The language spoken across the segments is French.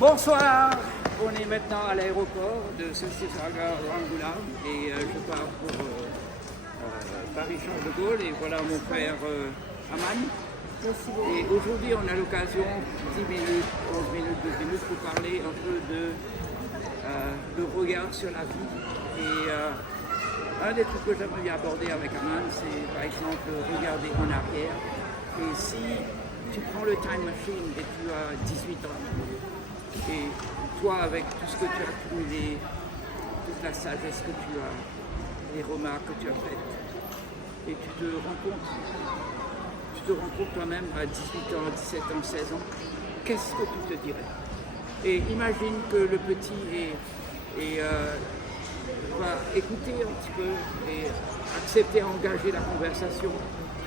Bonsoir, on est maintenant à l'aéroport de Mississauga Anguilla et je pars pour Paris-Charles de Gaulle et voilà mon frère Aman. Et aujourd'hui on a l'occasion, 10 minutes, 11 minutes, 12 minutes pour parler un peu de regard sur la vie. Et un des trucs que j'aimerais bien aborder avec Aman, c'est par exemple regarder en arrière. Et si tu prends le time machine et tu as 18 ans, et toi, avec tout ce que tu as accumulé, toute la sagesse que tu as, les remarques que tu as faites, et tu te rends compte toi-même à 18 ans, 17 ans, 16 ans, qu'est-ce que tu te dirais? Et imagine que le petit va écouter un petit peu et accepter à engager la conversation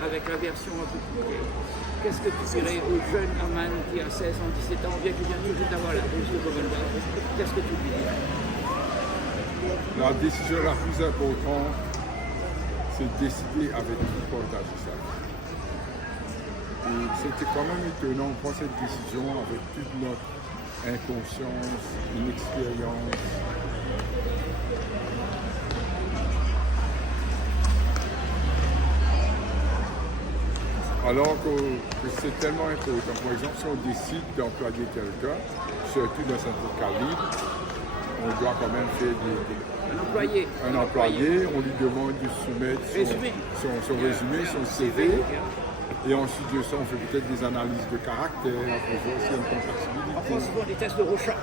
avec la version un peu plus vieille. Qu'est-ce que tu dirais au jeune Aman qui a 16 ans, 17 ans, bien qu'il vient tout juste d'avoir la bourse de Goldberg? Qu'est-ce que tu lui dirais? La décision la plus importante, c'est de décider avec qui partager ça. Et c'était quand même étonnant, on prend cette décision avec toute notre inconscience, inexpérience. Alors que c'est tellement important. Par exemple, si on décide d'employer quelqu'un, surtout dans un calibre, on doit quand même faire un employé, on lui demande de soumettre son résumé, son CV. Et ensuite de ça, on fait peut-être des analyses de caractère, on voit s'il y a une compatibilité. En France, souvent des tests de Rorschach.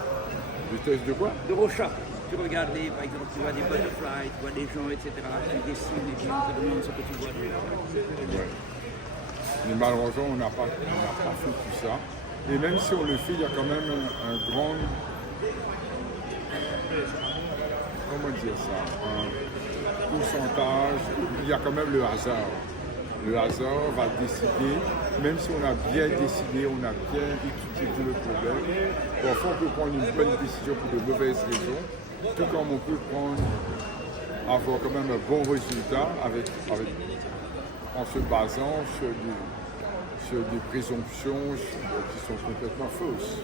Des tests de quoi? De Rorschach. Tu regardes, par exemple, tu vois des butterflies, tu vois des gens, etc. Tu dessinent et puis on te demande ce que tu vois. Ouais. Mais malheureusement, on n'a pas fait tout ça. Et même si on le fait, il y a quand même un grand... Comment dire ça? Un pourcentage. Il y a quand même le hasard. Le hasard va décider, même si on a bien décidé, on a bien étudié tout le problème. Parfois, on peut prendre une bonne décision pour de mauvaises raisons, tout comme on peut avoir quand même un bon résultat en se basant sur des présomptions qui sont complètement fausses.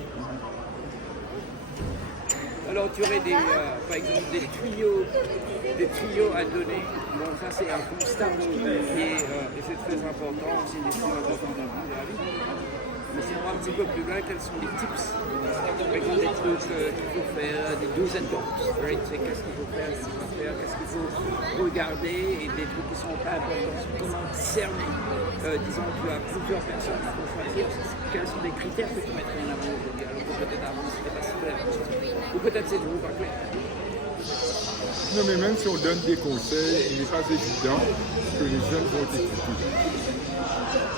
Alors tu aurais par exemple des tuyaux à donner. Bon, ça c'est un constat et c'est très important, c'est une décision importante dans la vie. Mais si on va un petit peu plus loin, quels sont les tips? Par exemple, des trucs qu'il faut faire, des do's and don'ts, right? C'est qu'est-ce qu'il faut faire, qu'est-ce qu'il faut regarder et des trucs qui sont pas importants. Comment discerner? Disons que tu as plusieurs personnes qu'il faut choisir. Quels sont les critères que tu mettrais en avant aujourd'hui? Alors que peut-être avant c'était pas si clair. Ou peut-être c'est toujours pas clair. Non, mais même si on donne des conseils, il n'est pas évident que les jeunes vont écouter.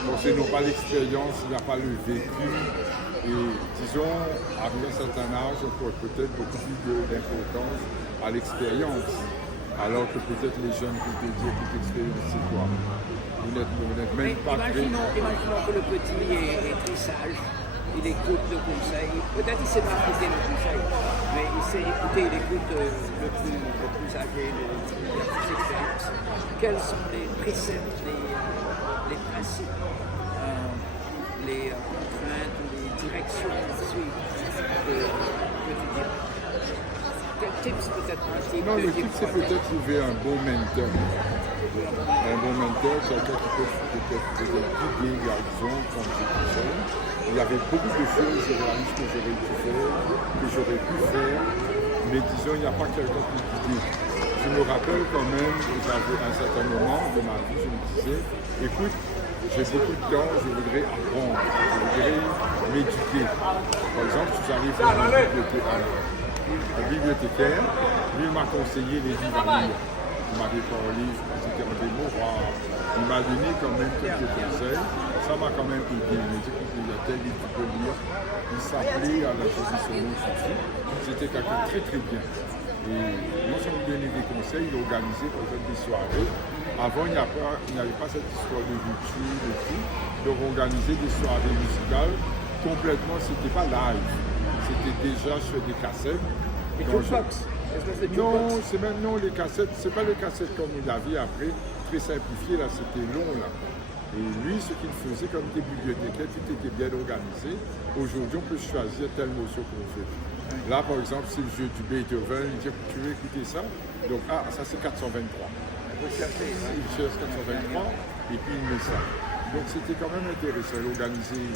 Bon, c'est non pas l'expérience, il n'y a pas le vécu. Et disons, arrivé à un certain âge, on porte peut-être beaucoup plus d'importance à l'expérience. Alors que peut-être les jeunes vont te dire que l'expérience c'est quoi. Vous n'êtes même pas prêt. Imaginons que le petit est très sage, il écoute le conseil. Peut-être il ne sait pas écouter le conseil, mais il sait écouter, il écoute le plus âgé, le plus d'expérience. Quels sont les préceptes, les principes, les contraintes, les directions à suivre que tu dirais? Quel tips peut-être? Non, le tip c'est peut-être trouver un bon mentor. Un bon mentor, c'est quelqu'un qui peut peut-être guider, garçon, comme je disais. Il y avait beaucoup de choses, je réalise que j'aurais pu faire, que j'aurais pu faire, mais disons, il n'y a pas quelqu'un qui guide. Je me rappelle quand même, j'avais un certain moment de ma vie, je me disais, écoute, j'ai beaucoup de temps, je voudrais apprendre, je voudrais m'éduquer. Par exemple, si j'arrive un bibliothécaire, lui m'a conseillé les livres à lire. Il m'avait parlé, c'était un mémoire. Il m'a donné quand même quelques conseils. Ça m'a quand même aidé. Il m'a dit qu'il y a tel livre que tu peux lire. Il s'appelait à la position Souci. C'était quelqu'un de très très bien. Et non seulement lui donnait des conseils, il organisait peut-être des soirées. Avant, il n'y avait pas cette histoire de YouTube et tout. Donc, on organisait des soirées musicales. Complètement, c'était pas live. C'était déjà sur des cassettes. Et jukebox? Non, c'est même non, les cassettes, c'est pas les cassettes comme il avait après, très simplifié, là, c'était long, là. Et lui, ce qu'il faisait comme des bibliothécaires, tout était bien organisé. Aujourd'hui, on peut choisir telle notion qu'on fait. Là, par exemple, c'est le jeu du Beethoven. Il dit, tu veux écouter ça? Donc, ça c'est 423. Vous cherchez, hein. Il cherche 423 et puis il met ça. Donc, c'était quand même intéressant. Il organisait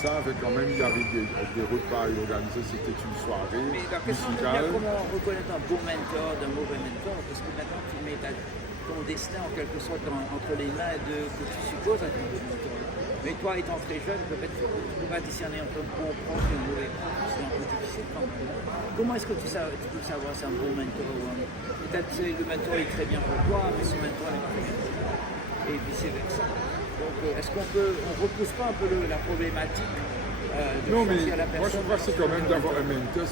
ça avec quand même, il y avait des repas, il organisait, c'était une soirée Mais la question de musicale. comment reconnaître un bon mentor d'un mauvais mentor, parce que maintenant tu mets ton destin en quelque sorte entre les mains que tu supposes être un bon mentor. Mais toi, étant très jeune, peut-être tu ne peux pas discerner entre un bon prof et un mauvais prof. C'est un peu difficile quand même. Comment est-ce que tu peux savoir si c'est un bon mentor ou un... Peut-être que le mentor est très bien pour toi, mais son mentor n'est pas très bien pour toi. Et vice-versa. Donc, est-ce qu'on repousse pas un peu la problématique de Non, mais choisir la moi je personne crois que c'est quand même d'avoir un mentor,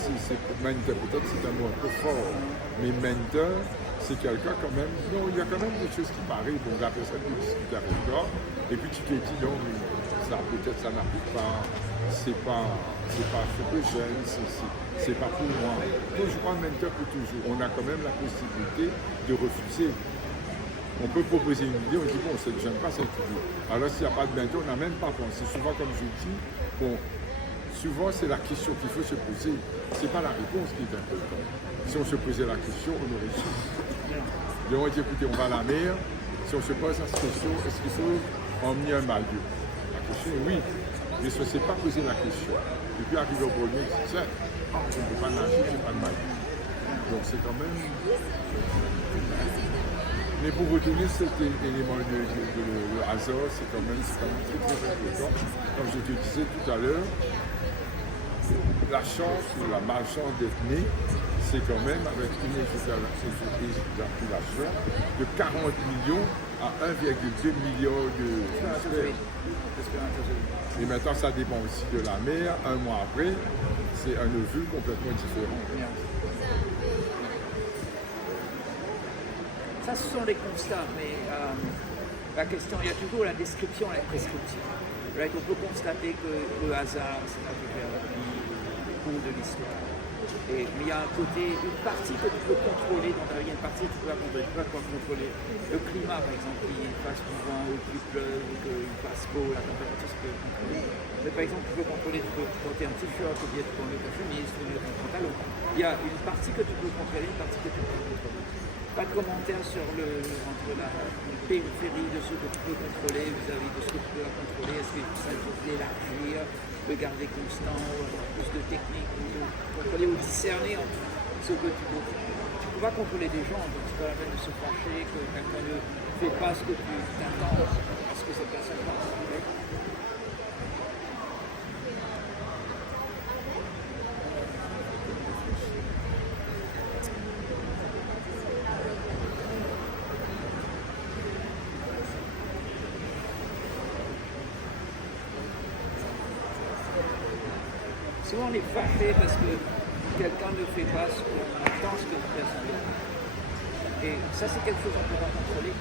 mentor peut-être c'est un mot un peu fort, mais mentor, c'est quelqu'un quand même, non, il y a quand même des choses qui paraissent, donc la personne peut discuter avec toi, et puis tu te dis non, mais ça peut-être ça n'applique pas, c'est pas ce que j'aime, c'est pas pour moi. Donc je crois que mentor peut toujours, on a quand même la possibilité de refuser. On peut proposer une idée, on dit bon, j'aime pas cette idée. Alors s'il n'y a pas de mentor, on n'a même pas pensé. Souvent, comme je dis, bon, souvent c'est la question qu'il faut se poser. C'est pas la réponse qui est importante. Si on se posait la question, on aurait su. Donc on dit écoutez, on va à la mer. Si on se pose la question, est-ce qu'il faut emmener un maillot? La question est oui. Mais si on ne s'est pas posé la question, et puis arrivé au bord de l'eau, on dit tiens, on ne peut pas nager, j'ai pas de maillot. Donc c'est quand même. Mais pour retourner cet élément de hasard, c'est quand même très important. Comme je te disais tout à l'heure, la chance ou la malchance d'être né, c'est quand même avec une éjaculation de 40 millions à 1,2 milliard de sperme. Et maintenant, ça dépend aussi de la mère. Un mois après, c'est un ovule complètement différent. Ça, ce sont les constats, mais la question, il y a toujours la description et la prescription. Right? On peut constater que le hasard, c'est la au cours de l'histoire. Mais il y a un côté, une partie que tu peux contrôler dans ta vie, il y a une partie que tu peux pas contrôler. Tu peux pas contrôler le climat, par exemple, qu'il fasse du vent ou qu'il pleuve ou qu'il fasse beau, la température, tu peux contrôler. Mais par exemple, tu peux contrôler, tu peux porter un t-shirt ou bien tu peux mettre ta chemise, tu peux mettre un pantalon. Il y a une partie que tu peux contrôler, une partie que tu peux pas contrôler. Pas de commentaires sur entre la périphérie de ce que tu peux contrôler vis-à-vis de ce que tu peux pas contrôler. Est-ce que ça faut l'élargir, le garder constant, ou avoir plus de techniques, ou de contrôler ou discerner ce que tu peux. Tu ne peux pas contrôler des gens, donc c'est pas la peine de se fâcher que quelqu'un ne fait pas ce que tu t'attends parce que cette personne va contrôler. Souvent on est fâché parce que quelqu'un ne fait pas ce qu'on attend que la personne fait. Et ça c'est quelque chose qu'on ne peut pas contrôler.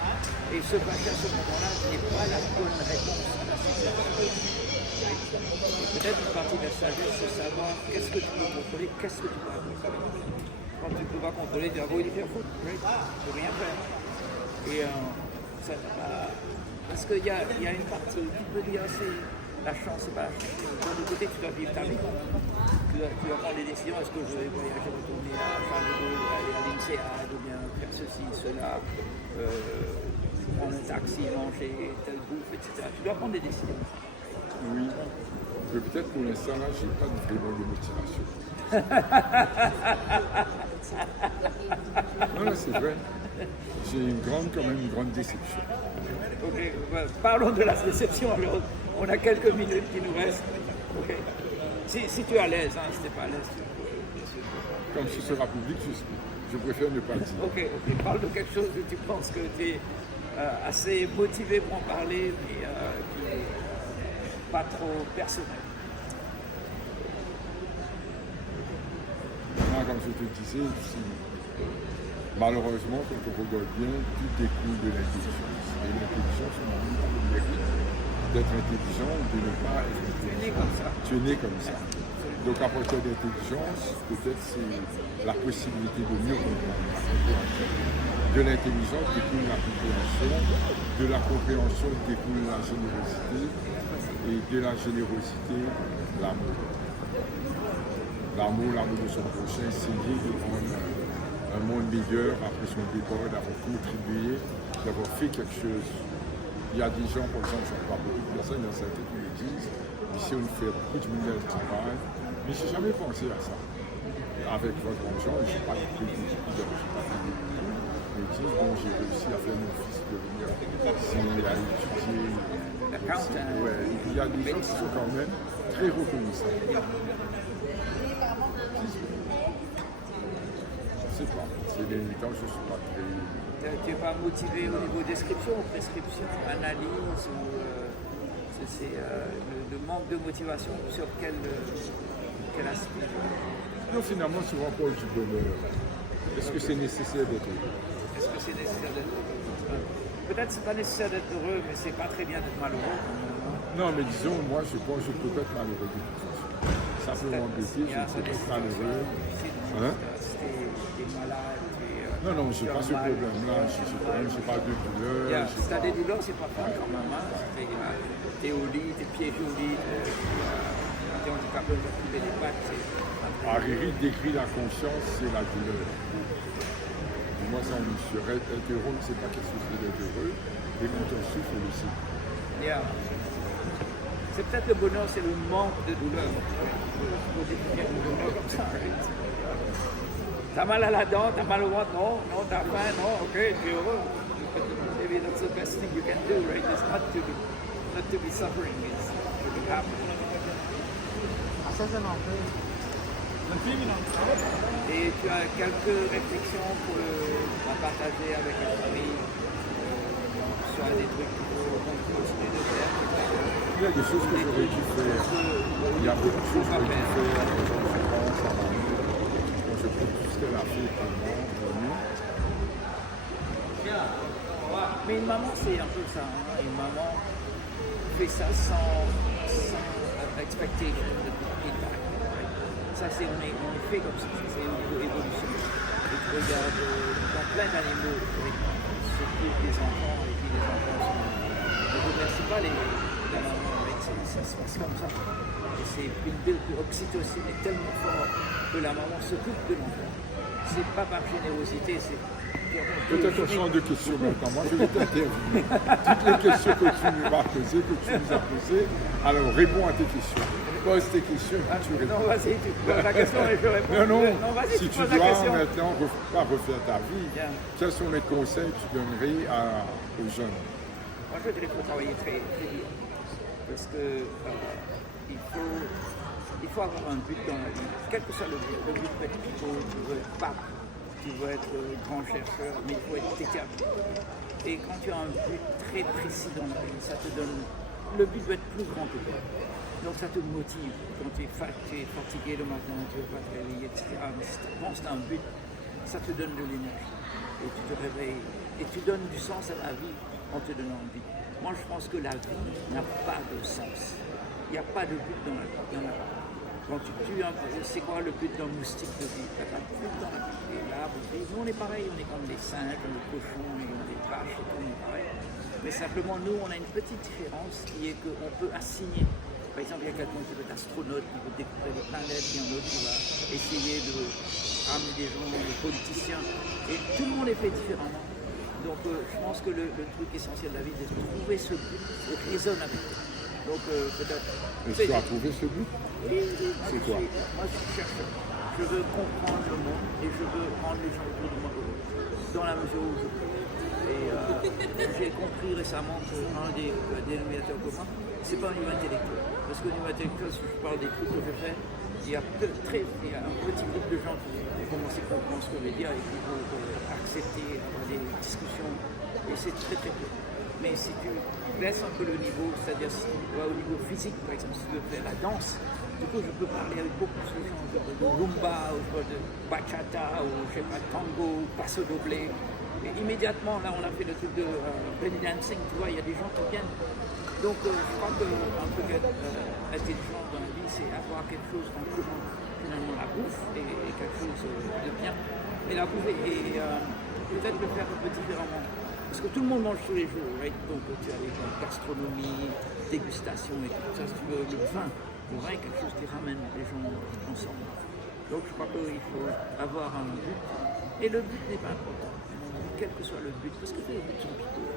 Et se fâcher à ce moment-là n'est pas la bonne réponse à la situation. Peut-être une partie de la sagesse, c'est savoir qu'est-ce que tu peux contrôler, qu'est-ce que tu peux pas contrôler. Quand tu ne peux pas contrôler, tu vas voir il faire foutre, tu ne peux rien faire. Et parce qu'il y a une partie qui peut dire c'est la chance, c'est pas la chance. D'un autre côté, tu dois vivre ta vie. Tu dois prendre des décisions. Est-ce que je vais voyager, retourner à Charles de Gaulle, aller à l'INSEAD, ou bien faire ceci, cela, prendre un taxi, manger telle bouffe, etc. Tu dois prendre des décisions. Oui. Mais peut-être pour l'instant, là, je n'ai pas vraiment de motivation. Non, là, c'est vrai. J'ai quand même une grande déception. Ok, parlons de la déception. Alors, on a quelques minutes qui nous restent. Okay. Si tu es à l'aise, hein, si tu n'es pas à l'aise, bien sûr. Comme ce sera public, je préfère ne pas le dire. Ok, parle de quelque chose où tu penses que tu es assez motivé pour en parler, mais qui n'est pas trop personnel. Moi, comme je te disais, malheureusement, quand on regarde bien, tout découle de l'intelligence. Et l'intelligence, on en a le mérite d'être intelligent ou de ne pas être Tu es né intelligent. comme ça. Tu es né comme ça. Donc à partir d'intelligence, peut-être c'est la possibilité de mieux comprendre. De l'intelligence découle la compréhension, de la compréhension découle la générosité, et de la générosité, l'amour. L'amour de son prochain, essayer de rendre un monde meilleur après son départ, d'avoir contribué, d'avoir fait quelque chose. Il y a des gens, par exemple, je ne sais pas beaucoup de personnes, il y a certains qui me disent, ici on fait beaucoup de monde de travail, mais je n'ai jamais pensé à ça. Avec votre argent, je n'ai pas pris de ils disent, bon, j'ai réussi à faire mon fils devenir ici, à étudier. Ouais, il y a des gens qui sont quand même très reconnaissants. Je ne sais pas, ces derniers temps, je ne suis pas très... Tu n'es pas motivé au niveau description, prescription, analyse ou c'est le manque de motivation sur quel aspect? Non, finalement, souvent, on parle du bonheur. Est-ce que c'est nécessaire d'être heureux? Est-ce que c'est nécessaire d'être heureux? Peut-être que ce n'est pas nécessaire d'être heureux, mais c'est pas très bien d'être malheureux. Non, mais disons, moi, je pense que je peux pas être malheureux de toute façon. Ça peut m'embêter, je peux être malheureux. Hein? Tu es malade. Non, non, je n'ai pas ce problème-là. Je n'ai pas de douleur. Si tu as des douleurs, c'est pas fun quand même. Tu es au lit, tes pieds au lit, tu es handicapé, tu as coupé les pattes. Hariri décrit la conscience, c'est la douleur. Moi, ça me serait être heureux, c'est pas quelque chose d'être heureux. Et quand on souffre, on le sait. Yeah. C'est peut-être le bonheur, c'est le manque de douleur. Il faut définir le bonheur comme ça. Right? T'as mal à la dent, t'as mal au ventre, non, t'as faim, non, ok, tu es heureux. Maybe that's the best thing you can do, right? It's not to be suffering, it's to be happy. Et tu as quelques réflexions à partager avec la famille sur des trucs qu'il faut continuer de faire. Il y a des choses que j'aurais dû faire. Il y a beaucoup de choses que j'aurais dû faire. Je pense tout ce qu'elle a fait pour moi. Mais une maman, c'est un peu ça. Hein? Une maman fait ça sans expectation de feedback. Ça, on est fait comme ça. C'est au niveau évolution. Et tu regardes dans plein d'animaux, surtout des enfants, et puis les enfants ne remercient pas la maman. Ça se passe comme ça. Et c'est une bulle de oxytocine est tellement fort que la maman s'occupe de l'enfant. C'est pas par générosité, c'est... Peut-être un champ de questions maintenant. Moi, je vais t'interviewer. Toutes les questions que tu nous as posées, alors réponds à tes questions. Pose tes questions et tu réponds. Non, vas-y, tu poses la question et je réponds. Non, vas-y, si tu poses dois la question. maintenant pas refaire ta vie, Bien. quels sont les conseils que tu donnerais aux jeunes? Moi, je dirais qu'il faut travailler très, très dur. Parce que il faut avoir un but dans la vie. Quel que soit le but peut être plutôt, tu veux être pape, tu veux être grand chercheur, mais il faut être déterminé. Et quand tu as un but très précis dans la vie, ça te donne... Le but doit être plus grand que toi. Donc ça te motive. Quand tu es fatigué le matin, tu ne veux pas te réveiller, etc. Mais si tu penses à un but, ça te donne de l'énergie. Et tu te réveilles. Et tu donnes du sens à la vie en te donnant un but. Moi, je pense que la vie n'a pas de sens. Il n'y a pas de but dans la vie. Il y en a pas. Quand tu tues un peu, c'est quoi le but d'un moustique de vie? Tu n'as pas de but dans la vie. Et là, nous, on est pareil. On est comme des singes, comme des cochons, et on a des vaches, et tout, on est pareil. Mais simplement, nous, on a une petite différence qui est qu'on peut assigner. Par exemple, il y a quelqu'un qui veut être astronaute, qui veut découvrir les planètes, il y a un autre qui va essayer de ramener des gens, des politiciens. Et tout le monde est fait différemment. Donc, je pense que le truc essentiel de la vie, c'est de trouver ce but qui résonne avec toi. Donc, peut-être... Est-ce que tu as trouvé ce but? Oui, c'est quoi? Moi, je suis chercheur. Je veux comprendre le monde et je veux rendre les gens autour de moi heureux, dans la mesure où je peux. Et j'ai compris récemment qu'un des dénominateurs communs, c'est pas un niveau intellectuel. Parce qu'au niveau intellectuel, si je parle des trucs que je fais, il y a un petit groupe de gens qui vont commencer à comprendre ce que je vais dire et qui vont accepter, avoir des discussions. Et c'est très très peu. Mais si tu baisses un peu le niveau, c'est-à-dire si tu vas au niveau physique, par exemple, si tu veux faire la danse, du coup, je peux parler avec beaucoup de gens de rumba, ou de bachata, ou je sais pas, tango, passo doble. Et immédiatement, là, on a fait le truc de belly dancing, tu vois, il y a des gens qui viennent Donc je crois qu'un truc intelligent dans la vie, c'est avoir quelque chose en commun, finalement la bouffe et quelque chose de bien. Mais la bouffe et peut-être le faire un peu différemment. Parce que tout le monde mange tous les jours, right? Donc tu as les gastronomie, dégustation et tout ça. Si tu veux, le vin est quelque chose qui ramène les gens ensemble. Donc je crois qu'il faut avoir un but. Et le but n'est pas important, quel que soit le but, parce que les buts sont piteux.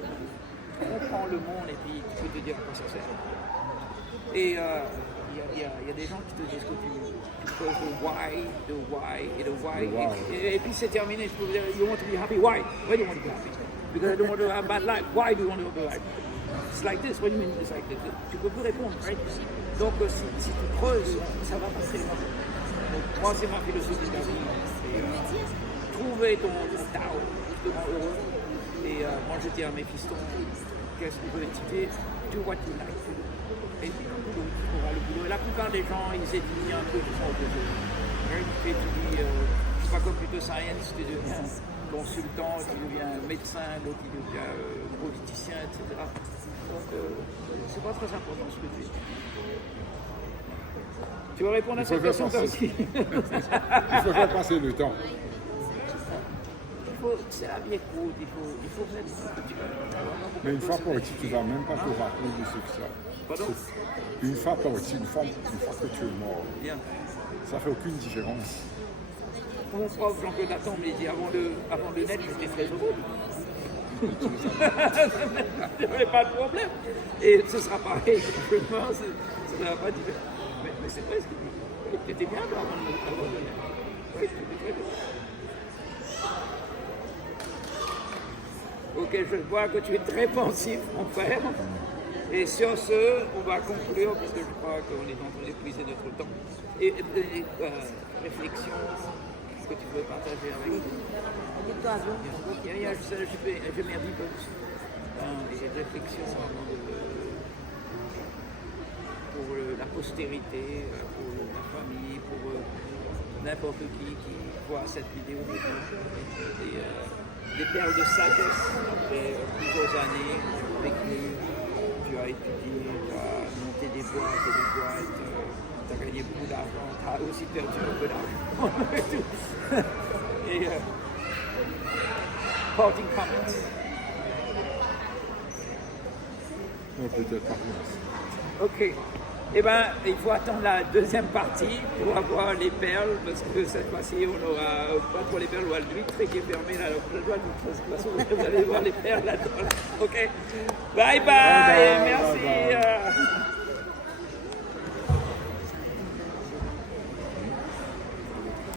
On prend le monde et puis tu peux te dire à quoi ça sert. Et il y a des gens qui te disent que tu poses le why et le why. Et puis c'est terminé. Tu peux dire, you want to be happy, why? Why do you want to be happy? Because I don't want to have a bad life. Why do you want to have a bad life? It's like this. What do you mean it's like this? Tu peux plus répondre, right? Donc si tu creuses, ça va passer. Donc, moi, c'est ma philosophie de la vie. Trouver ton Tao, te rend heureux. Et moi, je dis à mes fistons, qu'est-ce que vous voulez étudier? Do what you like. Et puis, tu trouveras le boulot. Et la plupart des gens, ils étudient un truc qui sont opposés. Tu étudies, je sais pas, computer science, tu deviens consultant, tu deviens médecin, l'autre qui devient politicien, etc. Donc, c'est pas très important ce que tu étudies. Tu veux répondre à cette question toi aussi? Il faut faire passer le temps. C'est la vie est courte, il faut faire ce que tu veux. Mais une fois parti, tu ne vas même pas te rappeler de ce que ça. Pardon? Une fois parti, une fois que tu es mort, Bien. ça ne fait aucune différence. Mon prof Jean-Claude Latombe m'a dit avant de naître, j'étais très heureux. Je n'avais pas de problème. Et ce sera pareil. Je pense, ça ne va pas différer. Mais c'est vrai ce qu'il dit. Tu étais bien avant de naître. Oui, tu étais très bien. Ok, je vois que tu es très pensif, mon frère. Et sur ce, on va conclure, parce que je crois qu'on est en train d'épuiser notre temps. Et réflexion que tu veux partager avec nous. Je mets un petit peu des réflexions pour la postérité, pour la famille, pour n'importe qui voit cette vidéo. Des perles de sagesse après plusieurs années vécu, tu as étudié, tu as monté des boîtes, tu as gagné beaucoup d'argent, tu as aussi perdu un peu d'argent. Et parting comments. Non, peut-être pas plus. Ok. Eh bien, il faut attendre la deuxième partie pour avoir les perles, parce que cette fois-ci, on n'aura pas trop les perles, on va le vitre qui est fermé là. Donc, je dois, de toute façon, vous allez voir les perles là-dedans. Ok. Bye bye, merci.